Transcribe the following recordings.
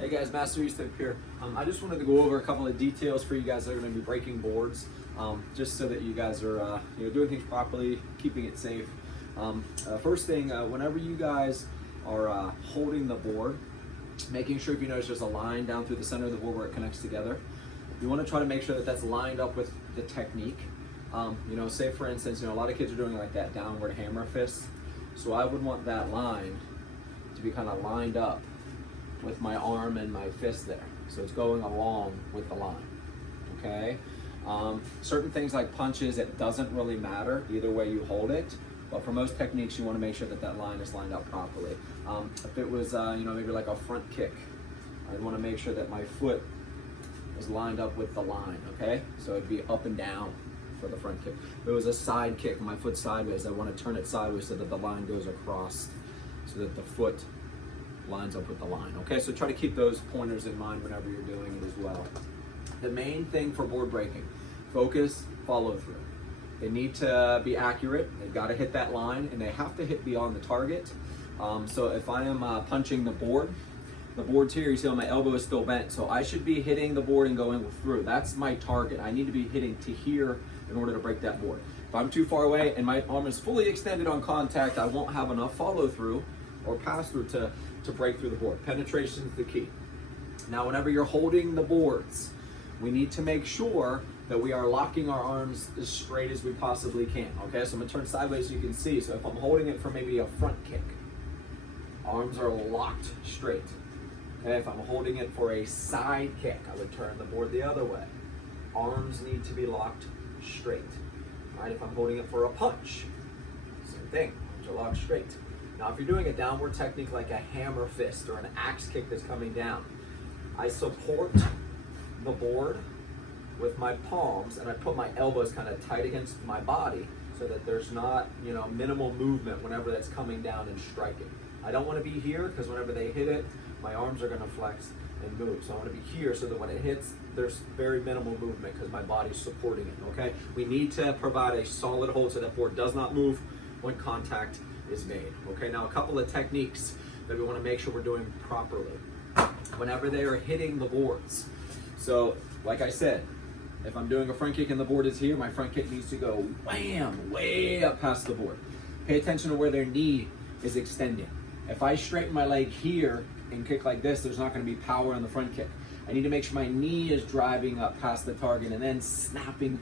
Hey guys, Master Easthip here. I just wanted to go over a couple of details for you guys that are going to be breaking boards, just so that you guys are doing things properly, keeping it safe. First thing, whenever you guys are holding the board, making sure, if you notice there's a line down through the center of the board where it connects together, you want to try to make sure that that's lined up with the technique. Say for instance, a lot of kids are doing like that downward hammer fist, so I would want that line to be kind of lined up with my arm and my fist there. So it's going along with the line, okay? Certain things like punches, it doesn't really matter either way you hold it, but for most techniques, you wanna make sure that that line is lined up properly. If it was, maybe like a front kick, I'd wanna make sure that my foot is lined up with the line, okay? So it'd be up and down for the front kick. If it was a side kick, my foot sideways, I wanna turn it sideways so that the line goes across, so that the foot lines up with the line. Okay, so try to keep those pointers in mind whenever you're doing it as well. The main thing for board breaking, focus, follow through. They need to be accurate, they've got to hit that line, and they have to hit beyond the target. So if I am punching the board's here, you see how my elbow is still bent, so I should be hitting the board and going through. That's my target. I need to be hitting to here in order to break that board. If I'm too far away and my arm is fully extended on contact, I won't have enough follow through or pass through to break through the board. Penetration is the key. Now, whenever you're holding the boards, we need to make sure that we are locking our arms as straight as we possibly can. Okay, so I'm gonna turn sideways so you can see. So if I'm holding it for maybe a front kick, arms are locked straight. Okay, if I'm holding it for a side kick, I would turn the board the other way. Arms need to be locked straight. All right, if I'm holding it for a punch, same thing, arms are locked straight. Now, if you're doing a downward technique like a hammer fist or an axe kick that's coming down, I support the board with my palms and I put my elbows kind of tight against my body so that there's not, minimal movement whenever that's coming down and striking. I don't want to be here because whenever they hit it, my arms are going to flex and move. So I want to be here so that when it hits, there's very minimal movement because my body's supporting it, okay? We need to provide a solid hold so that board does not move when contact is made. Okay, now a couple of techniques that we want to make sure we're doing properly whenever they are hitting the boards. So, like I said, if I'm doing a front kick and the board is here, my front kick needs to go wham, way up past the board. Pay attention to where their knee is extending. If I straighten my leg here and kick like this, there's not going to be power on the front kick. I need to make sure my knee is driving up past the target and then snapping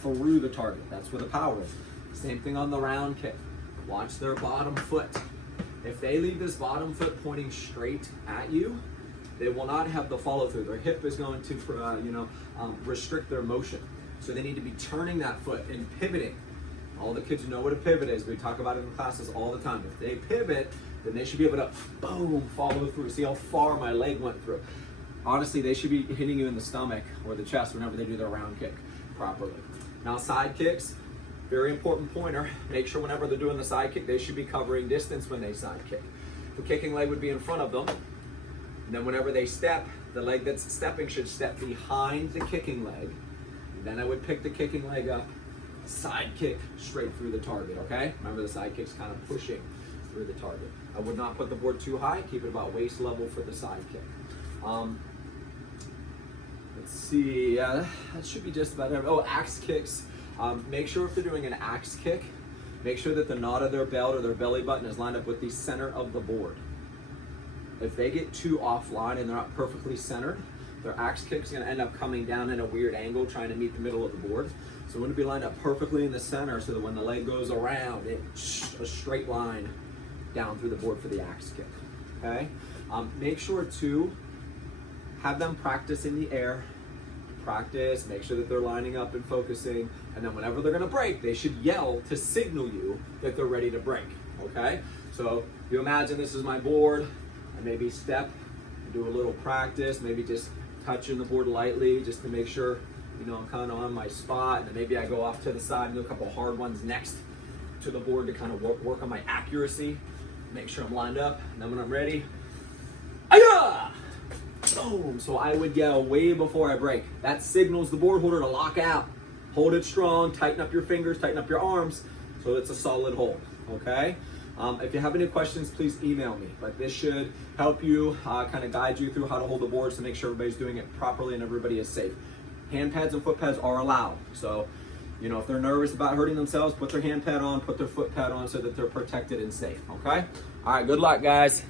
through the target. That's where the power is. Same thing on the round kick. Watch their bottom foot. If they leave this bottom foot pointing straight at you, they will not have the follow through. Their hip is going to, restrict their motion. So they need to be turning that foot and pivoting. All the kids know what a pivot is. We talk about it in classes all the time. If they pivot, then they should be able to, boom, follow through. See how far my leg went through. Honestly, they should be hitting you in the stomach or the chest whenever they do their round kick properly. Now, side kicks. Very important pointer, make sure whenever they're doing the side kick, they should be covering distance when they side kick. The kicking leg would be in front of them. And then whenever they step, the leg that's stepping should step behind the kicking leg. And then I would pick the kicking leg up, side kick straight through the target, okay? Remember the side kick's kind of pushing through the target. I would not put the board too high, keep it about waist level for the side kick. Let's see, that should be just about it. Oh, axe kicks. Make sure if they're doing an axe kick, make sure that the knot of their belt or their belly button is lined up with the center of the board. If they get too offline and they're not perfectly centered, their axe kick is going to end up coming down in a weird angle trying to meet the middle of the board. So we want to be lined up perfectly in the center so that when the leg goes around, it's a straight line down through the board for the axe kick. Okay? Make sure to have them practice in the air. Practice, make sure that they're lining up and focusing, and then whenever they're going to break, they should yell to signal you that they're ready to break, okay? So if you imagine this is my board, I maybe step, do a little practice, maybe just touching the board lightly just to make sure, I'm kind of on my spot, and then maybe I go off to the side and do a couple hard ones next to the board to kind of work on my accuracy, make sure I'm lined up, and then when I'm ready, Aya! Boom! So I would yell way before I break. That signals the board holder to lock out. Hold it strong, tighten up your fingers, tighten up your arms, so it's a solid hold, okay? If you have any questions, please email me. But this should help you, kind of guide you through how to hold the boards to make sure everybody's doing it properly and everybody is safe. Hand pads and foot pads are allowed. So, you know, if they're nervous about hurting themselves, put their hand pad on, put their foot pad on so that they're protected and safe, okay? All right, good luck, guys.